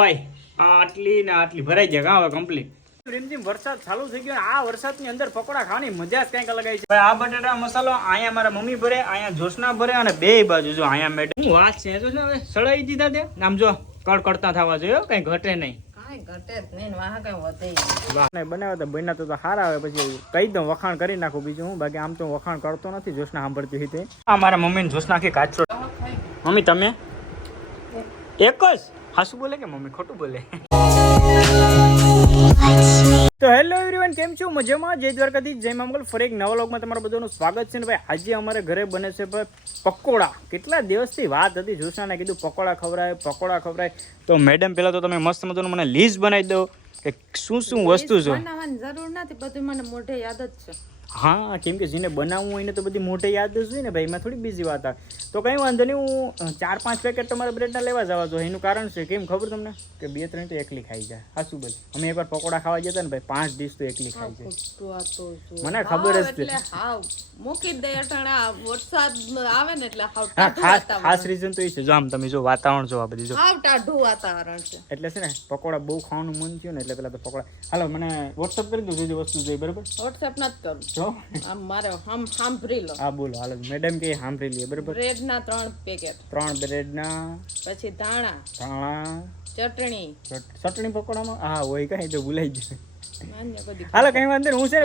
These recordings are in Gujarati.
ભાઈ આટલી ને આટલી ભરાઈ જાય હવે કમ્પ્લીટ રીમઝીમ વરસાદ ચાલુ થઈ ગયો આ વરસાદની અંદર પકોડા ખાવાની મજા જ કંઈક અલગ આવી છે. આ બટેટા મસાલો અહીંયા મારા મમ્મી ભરે અહીંયા જોશના ભરે અને બે બાજુ જો અહીંયા મેડમ હું વાત છે? જો હવે? સળાઈ દીધા તે? આમ જો કડકડતા થવા જોઈએ કઈ ઘટે નહીં. કાંઈ ઘટે જ નહીં ને વાહ કાંઈ વધે ય નહીં. બનાવ્યા બન્યા તો તો સારા આવે પછી કહી દઉં વખાણ કરી નાખું બીજું હું. બાકી આમ તો વખાણ કરતો નથી જોશના સાંભળતી હતી આ મારા મમ્મીને જોશના આખી કાચરો મમ્મી તમે? એક જ? હાસું બોલે કે મમ્મી ખોટું બોલે? તો હેલો એવરીવન કેમ છો? મજામાં? જય દ્વારકાથી જય મંગલ ફરી એક નવા લોકમાં તમારા બધાનું સ્વાગત છે ને ભાઈ આજે અમારે ઘરે બને છે ભાઈ પકોડા. કેટલા દિવસથી વાત હતી જોશાને કીધું પકોડા ખવડાય પકોડા ખવડાય. તો મેડમ પહેલાં તો તમે મસ્ત મજાનું મને લીઝ બનાવી દો કે શું શું વસ્તુ છે. જરૂર નથી બધું મને મોઢે યાદ જ છે. હા કેમ કે જેને બનાવવું હોય ને તો બધી મોટે યાદ જ હોય ને ભાઈ એમાં થોડી બીજી વાત આવે. તો કંઈ વાંધો નહીં હું ચાર પાંચ પેકેટ તમારા બ્રેડના લેવા જવા જોઈએ એનું કારણ છે કેમ ખબર તમને? કે બે ત્રણ તો એકલી ખાઈ જાય. હા શું બોલ. અમે એકવાર પકોડા ખાવા જતા ને ભાઈ પાંચ ડીશ તો એકલી ખાઈ જાય. મને ખબર જ છે. મૂકી દે વરસાદ આવે ને એટલે ખાસ ખાસ રીઝન તો એ છે. જો આમ તમે જો વાતાવરણ જો આ બધી જો. ટાઢું વાતાવરણ છે. એટલે છે ને પકોડા બહુ ખાવાનું મન થયું ને એટલે પેલા તો પકોડા. હાલો મને વોટ્સઅપ કરી દો જે જે વસ્તુ જોઈએ બરાબર? વોટ્સએપ નથી કરું. જો આમ મારે હમ સાંભળી લો. હા બોલો. હાલો મેડમ કે સાંભળી લઈએ બરાબર? બ્રેડ ના ત્રણ પેકેટ. ત્રણ બ્રેડના પછી ધાણા. ધાણા ચટણી. ચટ- ચટણી પકોડામાં? હા હોય કઈ તો ભૂલાઈ જાય. હાલો કઈ વાંધો હું છે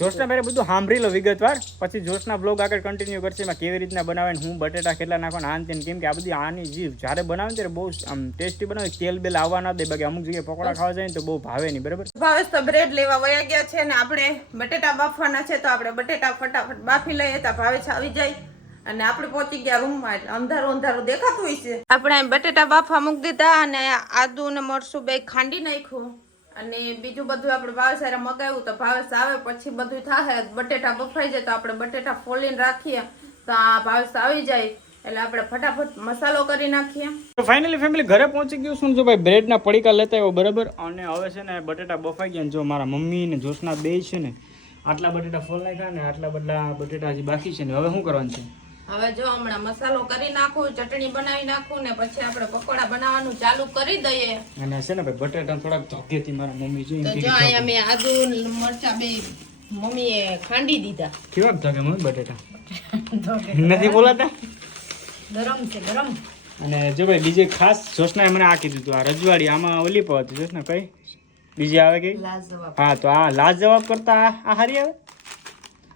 જોશના પહેલા બધું સાંભળી લો વિગતવાર. પછી જોશના બ્લોગ આગળ કન્ટિન્યુ કરશે એમાં કેવી રીતના બનાવે ને હું બટેટા કેટલા નાખો આન તેને કેમ કે આ બધી આની જીવ જ્યારે બનાવે ત્યારે બહુ આમ ટેસ્ટી બનાવે તેલ બેલ આવવા ના દે બાકી અમુક જગ્યાએ પકોડા ખાવા જાય ને તો બહુ ભાવે નહીં બરાબર? ભાવેશ તો બ્રેડ લેવા વયા ગયા છે ને આપણે બટેટા બાફવાના છે તો આપણે બટેટા ફટાફટ બાફી લઈએ તો ભાવેશ આવી જાય. અને આપણે પહોંચી ગયા રૂમમાં એટલે અંધારું અંધારું દેખાતું હોય છે. આપણે બટેટા બાફવા મૂકી દીધા અને આદુ ને મરસું બે ખાંડી નાખ્યું. અને બીજું બધું આપણે ભાવેશ હારે મગાવ્યું તો ભાવેશ આવે, પછી બધું થાય બટેટા બફાઈ જાય તો આપણે બટેટા ફોલીને રાખીએ, તો આ ભાવેશ આવી જાય. એટલે આપણે ફટાફટ મસાલો કરી નાખીએ. ફાઇનલી ફેમિલી ઘરે પહોંચી ગયું શું જો ભાઈ બ્રેડના પડીકા લેતા આવ્યો, બરાબર? અને હવે છે ને બટેટા બફાઈ ગયા જો મારા મમ્મી ને જોશના છે ને, આટલા બટેટા ફોલ નાખ્યા ને આટલા બધા બટેટા હજી બાકી છે ને, હવે શું કરવાનું છે? હવે જો હમણાં મસાલો કરી નાખું ચટણી બનાવી નાખું ને પછી આપણે પકોડા બનાવવાનું ચાલુ કરી દઈએ. અને છે ને ભાઈ બટેટા થોડાક ધોકેથી મારા મમ્મી જોઈ તો જો અહીંયા મેં આદુ મરચા બે મમ્મીએ ખાંડી દીધા. કેવા ધોકે મમ્મી બટેટા નથી બોલાતા? ગરમ છે ગરમ. અને જો ભાઈ બીજે ખાસ જોશનાએ મને આ કીધું હતું આ રજવાડી આમાં ઓલી પર હતી જોશના કઈ બીજી આવે કઈ લાજવાબ. હા તો આ લાજવાબ કરતા આ આ હારી આવે?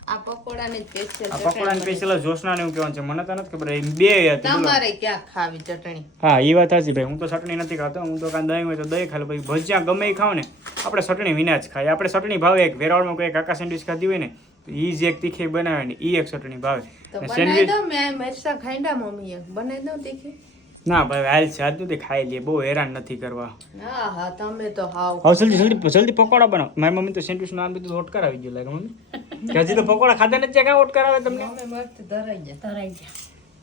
આ પકોડાની સ્પેશિયલ આ પકોડા સ્પેશિયલ જોશના ને એવું છે. મને તો નથી ખબર એ બે હતી તમારે ક્યાં ખાવી ચટણી? હા એ વાત સાચી ભાઈ હું તો ચટણી નથી ખાતો હું તો કાં દહીં હોય તો દહીં ખાલી પછી ભજીયા ગમે એ ખાવ ને આપણે ચટણી વિના જ ખાય આપણે ચટણી ભાવે એક વેરાવળમાં કોઈ કાકા સેન્ડવિચ ખાધી હોય ને એ જ એક તીખી બનાવે ને એ એક ચટણી ભાવે. સેન્ડવિચ મેં મરચા ખાંડા મમ્મીએ. બનાવી દઉં તીખી? ના ભાઈ હાલ સાદું તે ખાઈ લે. બહુ હેરાન નથી કરવા. હા હા તમે તો હાવ હવે જલ્દી જલ્દી જલ્દી પકોડા બનાવો. મારી મમ્મી તો સેન્ડવિચ નામ બધું ઓટ કરાવી ગયું લાગે મમ્મી. કે હજી તો પકોડા ખાધા નથી ક્યાં ઓટ કરાવે તમને મસ્ત ધરાઈ ગયા. ધરાઈ ગયા.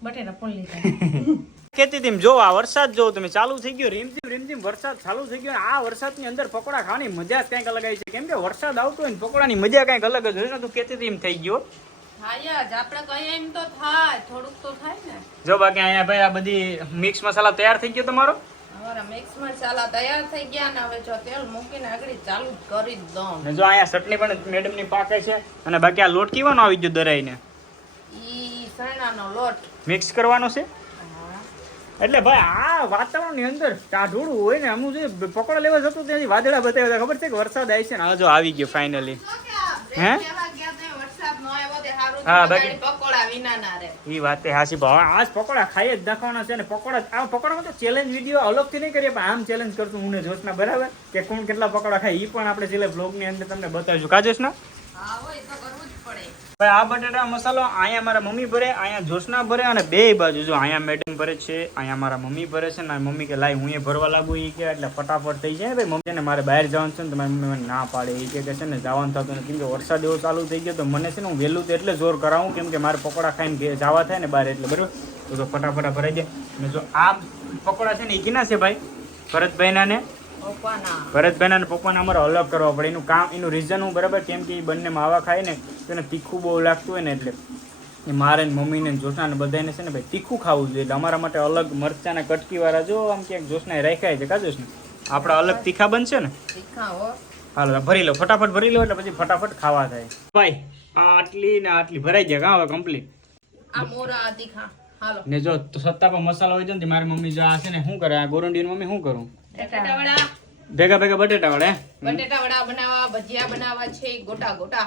બટેટા પણ લીધા. કેતી તેમ જો આ વરસાદ જો તમે ચાલુ થઈ ગયો રીમઝીમ રીમઝીમ વરસાદ ચાલુ થઈ ગયો આ વરસાદની અંદર પકોડા ખાવાની મજા જ કંઈક અલગ આવી છે. કેમ કે વરસાદ આવતો હોય ને પકોડાની મજા કંઈક અલગ જ હોય ને તું કેતી તેમ થઈ ગયો. હા યાર આપણે કહીએ તો થાય. થોડુંક તો થાય ને. જો બાકી અહીંયા ભાઈ આ બધી મિક્સ મસાલા તૈયાર થઈ ગયો તમારો? અમારા મિક્સ મસાલા તૈયાર થઈ ગયા ને હવે જો તેલ મૂકીને આગળ ચાલુ કરી દઉં. અને જો અહીંયા ચટણી પણ મેડમની પાકે છે. અને બાકી આ લોટ કેવાનો આવી ગયો દરાઈને? ઈ સણાનો લોટ. મિક્સ કરવાનો છે? એટલે ભાઈ આ વાતાવરણની અંદર ટાઢોળું હોય ને અમુક જે પકોડા લેવા જતો ત્યાંથી વાદળા બતાવ્યા ખબર છે કે વરસાદ આવી છે ને જો આવી ગયો ફાઇનલી હે? હા, બાકી- પકોડા વિના ના રે એ વાત એ હાસી ભાવ આજ પકોડા ખાઈ જ નાખવાના છે ને પકોડા આ પકોડામાં તો ચેલેન્જ વીડિયો અલગથી નહીં કરીએ પણ આમ ચેલેન્જ કરશું. હું ને જોશના બરાબર કે કોણ કેટલા પકોડા ખાય એ પણ આપણે છેલ્લે બ્લોગની અંદર તમને બતાવીશું. કા જોશના હા હોય ભાઈ, આ બટેટા મસાલો અહીંયા મારા મમ્મી ભરે, અહીંયા જોશના ભરે અને બે બાજુ જો અહીંયા મેડમ ભરે છે, અહીંયા મારા મમ્મી ભરે છે ને મમ્મી કે લાઈ હું એ ભરવા લાગુ એ કે, એટલે ફટાફટ થઈ જાય ભાઈ, મમ્મી ને મારે બહાર જવાનું છે ને તો મારી મમ્મી મને ના પાડે એ કે છે ને, જવાનું થતું નથી. કેમ કે વરસાદ એવો ચાલુ થઈ ગયો તો મને છે ને હું વહેલું તો એટલે જોર કરાવું, કેમ કે મારે પકોડા ખાઈને જવા થાય ને બહાર એટલે, બરાબર? તો ફટાફટ ભરાઈ જાય અને જો આ પકોડા છે ને એ કીના છે ભાઈ ભરતભાઈના ને ભરતભાઈના અને પપ્પાને અમારે અલગ કરવા પડે. એનું કામ એનું રીઝન હું બરાબર કેમ કે એ બંને માવા ખાય ને તેને તીખું બહુ લાગતું હોય ને એટલે. એ મારે ને મમ્મીને ને જોશનાને બધાને છે ને ભાઈ તીખું ખાવું જોઈએ. એટલે અમારા માટે અલગ મરચાના કટકીવાળા જો આમ ક્યાંક જોશનાએ રાખ્યા છે. કા જોશને? આપણે અલગ તીખા બનશે ને? હાલ ભરી લો. ફટાફટ ભરી લો એટલે પછી ફટાફટ ખાવા થાય. ભાઈ આટલી ને આટલી ભરાઈ જાય કા હવે કમ્પ્લીટ આ મોરા તીખા. હાલો. ને જો સત્તા પર મસાલો હોય છે ને મારી મમ્મી જો આ છે ને શું કરે? આ ગોરંડીની મમ્મી શું કરું? બટેટા વડા. ભેગા ભેગા બટેટા વડા બટેટા વડા બનાવવા ભજીયા બનાવવા છે ગોટા ગોટા.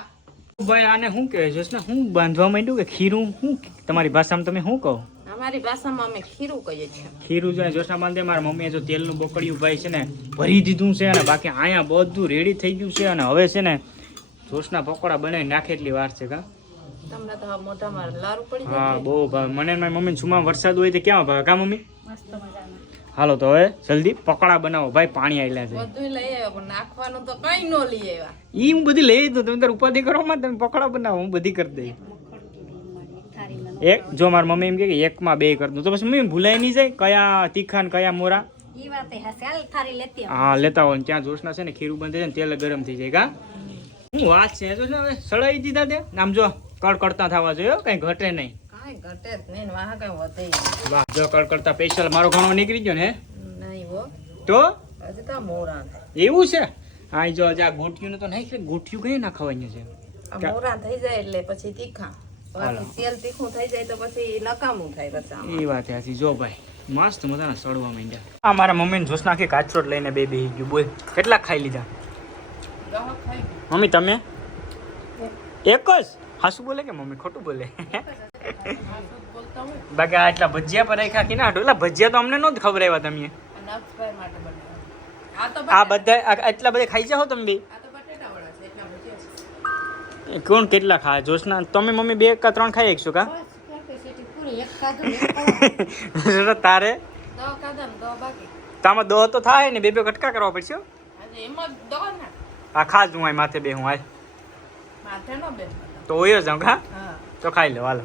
ભાઈ આને શું કહે છે? ને હું બાંધવા માંડ્યું કે ખીરું? શું તમારી ભાષામાં તમે શું કહો? અમારી ભાષામાં અમે ખીરું કહીએ છીએ. ખીરું જો જોશા બાંધે મારા મમ્મીએ જો તેલનું બોકડિયું ભાઈ છે ને ભરી દીધું છે અને બાકી અહીંયા બધું રેડી થઈ ગયું છે અને હવે છે ને જોશના પકોડા બનાવી નાખે એટલી વાર છે કા? તમને તો મોઢામાં લારું પડી હા બહુ ભાવે. મને મારી મમ્મી છુમાં વરસાદ હોય તો ક્યાં ભાવે? કા મમ્મી? હાલો તો હવે જલ્દી પકોડા બનાવો. ભાઈ પાણી આવેલા છે. બધું લઈ આવ્યા પણ નાખવાનું તો કઈ નો લઈ આવ્યા. ઈ હું બધી લઈ દઉં તમે તાર ઉપાધિ કરો માં તમે પકોડા બનાવો હું બધી કરી દઈ એક જો મારી મમ્મી એમ કે એકમાં બે કરી દઉં. તો પછી મમ્મી ભૂલાય નહીં જાય કયા તીખા ને કયા મોરા. હા લેતા હોય ત્યાં જોશના છે ને ખીરું બંધ છે ને તેલ ગરમ થઈ જાય કા? હું વાત છે જો હવે? સળાઈ દીધા તે? આમ જો કડકડતા થવા જોઈએ કઈ ઘટે નહીં. કાંઈ ઘટે જ નહીં વાહ કઈ વધે ય વાહ જો કડકડતા સ્પેશિયલ મારો ઘણો નીકળી ગયો ને હે? નહીં હો. તો? હજી તો મોરા એવું છે? હા જો આજે આ ગોઠિયું તો નહીં કે ગોઠિયું કઈ ના ખવાય છે? આ થઈ જાય એટલે પછી તીખા. હાલો. બાકી તેલ તીખું થઈ જાય તો પછી નકામું થાય એ વાત હાચી. જો ભાઈ મસ્ત મજાના સડવા માંડ્યા. આ મારા મમ્મીને જોશ નાખી કાચરોટ લઈને બે બેહી ગયું. બોલ કેટલા ખાઈ લીધા? ગહક થઈ ગયું. મમ્મી તમે? એક. જ? હાસું બોલે કે મમ્મી? ખોટું બોલે. બાકી આટલા ભજીયા પર રાખ્યા કે ના એટલા ભજીયા તો અમને નહોતું ખબર આવ્યા તમે. આ બધા એટલા બધા ખાઈ જાઓ તમે બે. કોણ કેટલા ખાય? જોશના તમે મમ્મી બે કા ત્રણ ખાઈ શકશો કા? તારે? તામાં દો તો થાય ને બે બે કટકા કરવા પડશે આ ખાજ હું માથે બે હું હાલ તો હોય જાઉં હા. તો ખાઈ લો હાલો.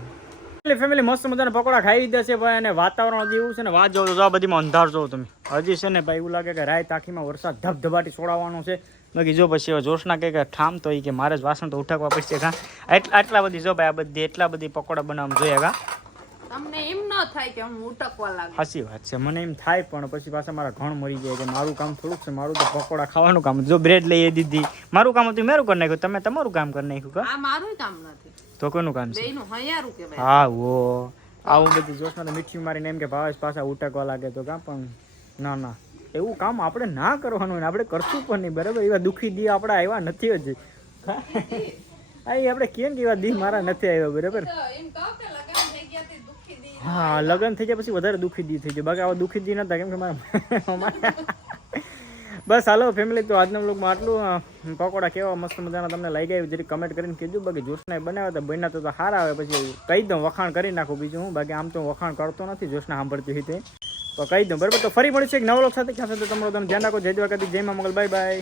ફેમિલી મસ્ત મજાના પકોડા ખાઈ લીધા છે ભાઈ અને વાતાવરણ હજી એવું છે ને વાત જોવો જોવા બધીમાં અંધાર જોવો તમે. હજી છે ને ભાઈ એવું લાગે કે રાય તાખીમાં વરસાદ ધબધબાટી છોડાવવાનો છે. બાકી જો પછી જોશના કે ઠામ તો એ કે મારે જ વાસણ તો ઉઠાવવા પડશે કા? આટલા બધી જો ભાઈ આ બધી એટલા બધી પકોડા બનાવવા જોઈએ કા? તમને એમ ન થાય કે હું ઉટકવા લાગુ. સાચી વાત છે. મને એમ થાય પણ પછી પાછા મારા ઘણ મરી જાય કે મારું કામ થોડુંક છે. મારું તો પકોડા ખાવાનું કામ જો બ્રેડ લઈ દીધી. મારું કામ હતું મેરું કરી નાખ્યું. તમે તમારું કામ કરી નાખ્યું આ મારું કામ નથી. તો કોનું કામ છે? બેયનું હૈયારું કે હા ઓ આવું બધું જોશમાં તો મીઠી મારીને એમ કે ભાવેશ પાછા ઉટકવા લાગે તો કાં પણ ના ના. એવું કામ આપણે ના કરવાનું હોય આપણે કરશું પણ નહીં બરાબર? એવા દુઃખી દી આપણા આવ્યા નથી હજી. હા એ આપણે કેમ કે એવા દી મારા નથી આવ્યા બરાબર? હા, લગ્ન થઈ જાય પછી વધારે દુઃખી દી થઈ જાય. બાકી આવા દુઃખી દી નતા, કેમ કે મારા બસ હાલો ફેમિલી તો આજના બ્લોગમાં આટલું. પકોડા કેવા મસ્ત મજાના તમને લઈ ગયા જરી કમેન્ટ કરીને કીધું બાકી જોશના બનાવ્યા તો બન્યા તો સારા આવે. પછી કહી દઉં, વખાણ કરી નાખું બીજું હું. બાકી આમ તો વખાણ કરતો નથી, જોશના સાંભળતી હોય તે. કહી દઉં, બરાબર? તો ફરી મળીશું એક નવો લોક સાથે. ક્યાં સાથે તમારો તમે ધ્યાન રાખો. જય દ્વારકાથી જય મા મંગલ. Bye bye